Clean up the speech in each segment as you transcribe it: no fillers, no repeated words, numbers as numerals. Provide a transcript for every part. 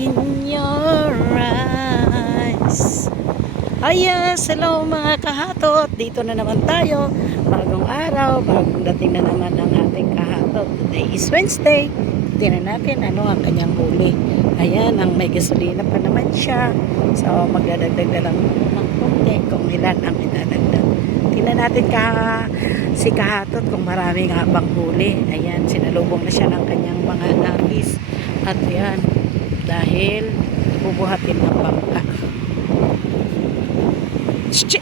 in your eyes. Yes, hello mga kahatot. Dito na naman tayo. Bagong araw, bagong dating na naman ang ating kahatot. Today is Wednesday. Tingnan natin ano ang kanyang huli. Ayan, ang may gasolina pa naman siya. So, magdadagdag na lang ng konti kung ilan ang idadagdag. Tingnan natin si kahatot kung marami nga bang huli. Ayan, sinalubong na siya ng kanyang mga napis. At yan, dahil bubuhatin ng bangka.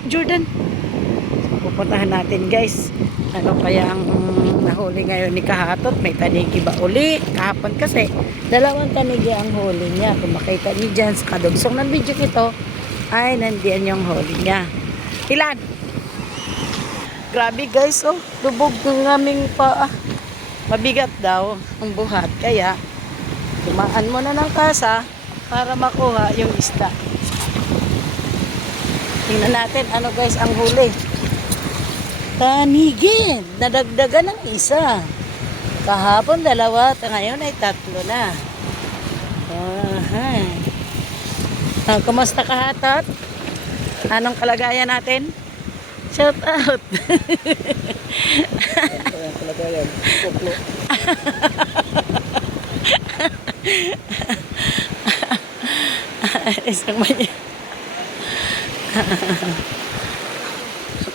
Jordan, pupuntahan natin guys, ano kaya ang nahuli ngayon ni kahatot. May tanigi ba uli? Kahapon kasi dalawang tanigi ang huli niya. Kung makita niyo dyan sa kadugsong ng video ito ay nandiyan yung huli niya. Ilan? Grabe guys, oh, lubog ng aming paa. Mabigat daw ang buhat, kaya dumaan mo na ng kasa para makuha yung isda. Tingnan natin ano guys ang huli. Tanigin, nadagdagan ng isa. Kahapon dalawa, ngayon ay tatlo na. Kumusta kahatot? Anong kalagayan natin? Shout out. Kalagayan, puklo. Isang manya.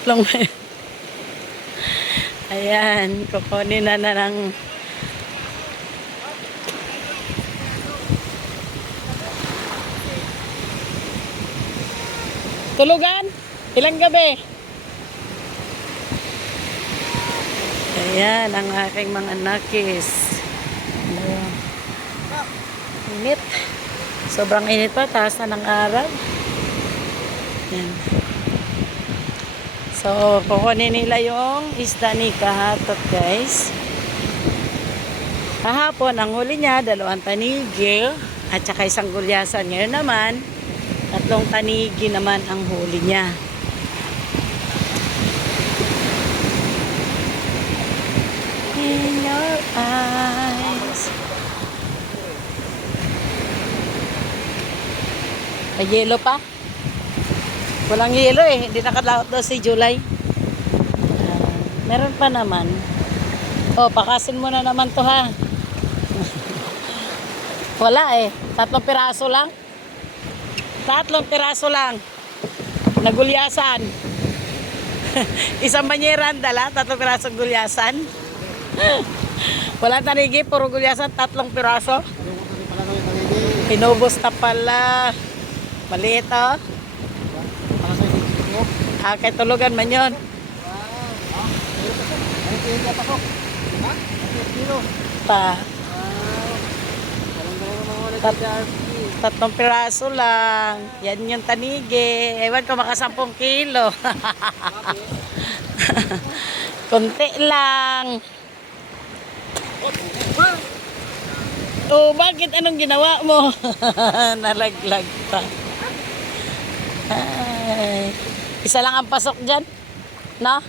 Lang may. Ayan, kukunin na ng tulugan. Ilang gabi? Ayan, ang aking mga nakis. Init. Sobrang init pa, taas na ng araw. Yan. So, kukunin nila yung isda ni kahatot guys. Kahapon, ang huli niya, 2 tanigi at saka isang gulyasan. Ngayon naman, 3 tanigi naman ang huli niya. In your eyes. May yelo pa? Walang yelo eh. Hindi nakalaot daw si July. Meron pa naman. Oh, pakasin mo na naman to ha. Wala eh. 3 piraso lang. 3 piraso lang. Nagulyasan. Isang banyeran dala. 3 pirasong gulyasan. Wala tanigi. Puro gulyasan. 3 piraso. Pinubos na pala. Maliit oh. Kay tulugan man yun. Pa. 3 piraso lang. Yan yung tanigi. Ewan ko maka 10 kilo. Kunti lang. Oh, bakit anong ginawa mo? Nalaglag pa. Ay. Isa lang ang pasok dyan. No?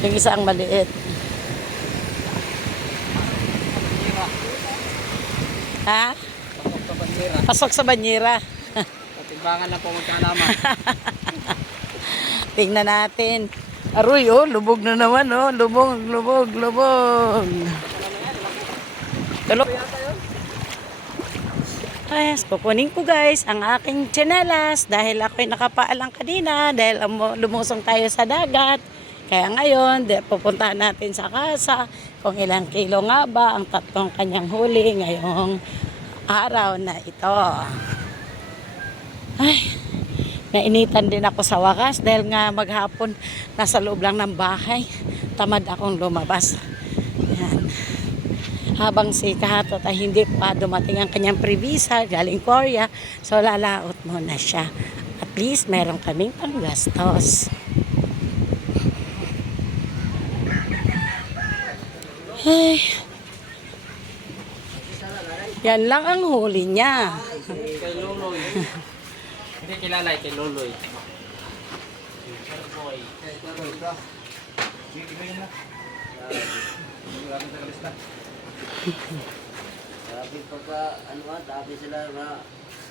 Yung isa ang maliit. Ha? Pasok sa banyera. Timbangan na po magkalaman. Tingnan natin. Aroy, oh, lubog na naman, oh. Lubog. Tulog. Yes, kukunin ko guys ang aking tsinelas dahil ako'y nakapaalang kanina dahil lumusong tayo sa dagat. Kaya ngayon, pupuntahan natin sa kasa kung ilang kilo nga ba ang 3 kanyang huli ngayong araw na ito. Ay, nainitan din ako sa wakas dahil nga maghapon nasa loob lang ng bahay. Tamad akong lumabas. Yan. Habang si kahatot ay hindi pa dumating ang kanyang pre-visa galing Korea, so lalaot muna siya. At least meron kaming panggastos. Ay. Yan lang ang huli niya. Kay Loloy. Hindi kilala kay Loloy. Grabe pagka, ano ba, dami sila,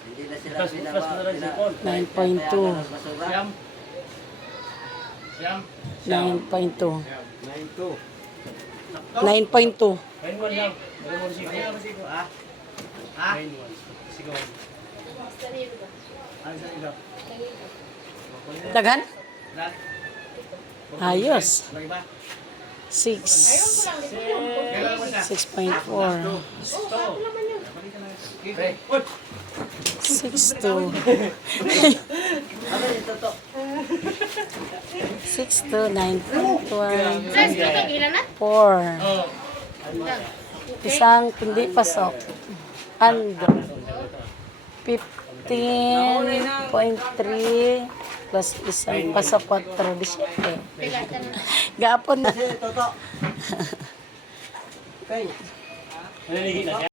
hindi na sila Bukas mo na rin sipon. 9.2. basura. Siyam. Siyam. 9.2. 9.2. 9.2. 9-1 lang. Dalawa mo sipon. Ha? 9-1. Sigaw. Ano sa ilo? Daghan? Lahat. Ayos. Lagi ba? 6. Kailan mo siya? 6.4. Okay. Uy! 6.2. Ano yung totoo? 6.2. 9.1. 4. Oh. Isang hindi pasok. Ando. 15.3 plus isang pasok 4. 17. Gapon na. Totoo. Okay. Nalilihi na siya.